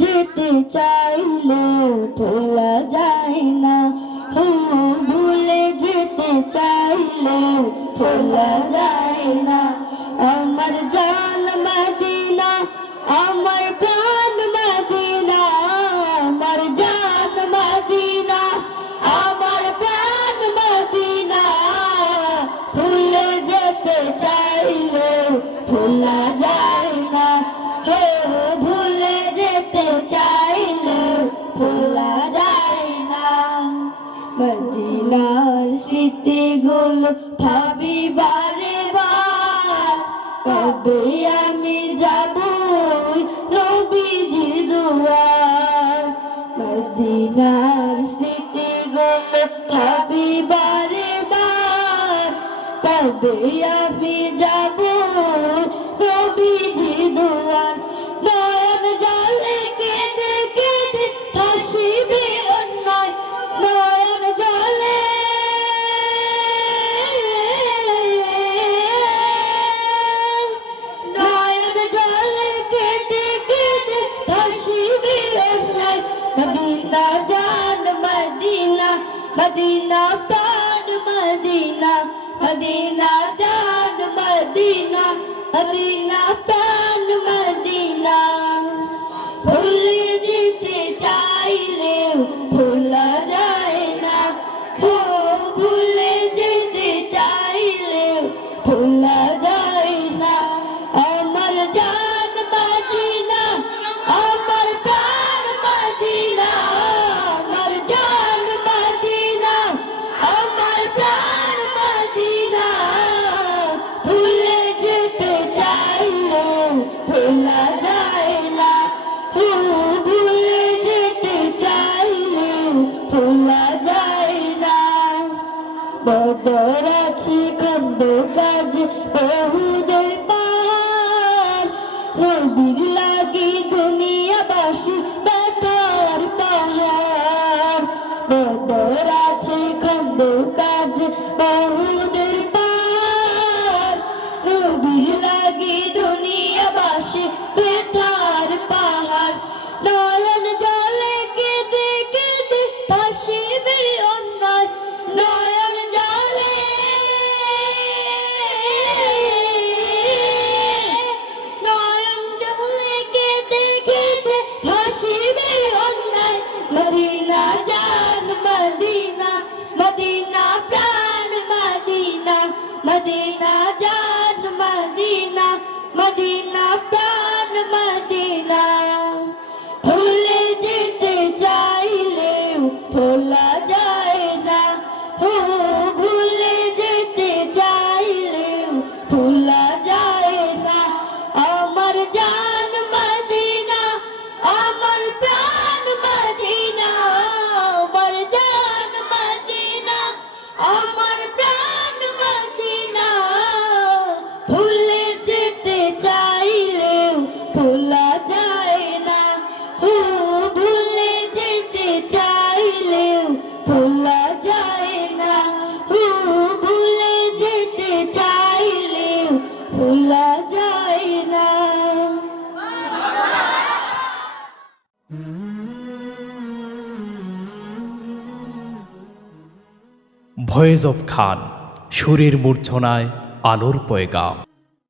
যেতে চাইলেও ভোলা যায় না। হু, ভুলে যেতে চাইলেও ভোলা যায় না। আমার জান মদিনা, আমার প্রাণ মদিনা, আমার জান মদিনা, আমার প্রাণ মদিনা। ভুলে যেতে চাইলেও স্মৃতিগুলো ভাবি বারে বার কবে আমি যাব নবীজির দুয়ার। মদিনার স্মৃতিগুলো ভাবি বারে বার কবে আমি যাব মদিনা জান মদিনা মদিনা প্রাণ মদিনা মদিনা জান মদিনা মদিনা প্রাণ মদিনা ভুলে যেতে চাইলেও ভোলা যায় না হো ভুলে বদর আছে খন্দ কাজ, বহুদের পাহাড়। নবীর লাগি দুনিয়াবাসী, বেতার পাহাড়। বদর আছে খন্দ কাজ মদিনা জান মদিনা মদিনা প্রাণ ভয়েস অফ খান সুরের মূর্ছনায় আলোর পয়গাম।